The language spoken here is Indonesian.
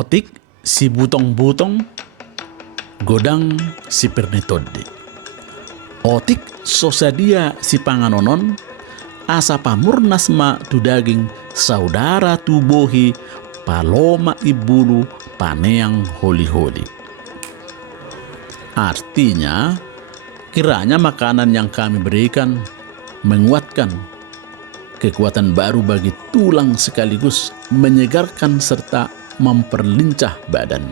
Otik si butong-butong, godang si pernitodi. Otik sosadia si panganonon, asa pamurnas ma tu daging saudara tubohi paloma ibulu paneang holi-holi. Artinya, kiranya makanan yang kami berikan menguatkan kekuatan baru bagi tulang sekaligus menyegarkan serta memperlincah badan.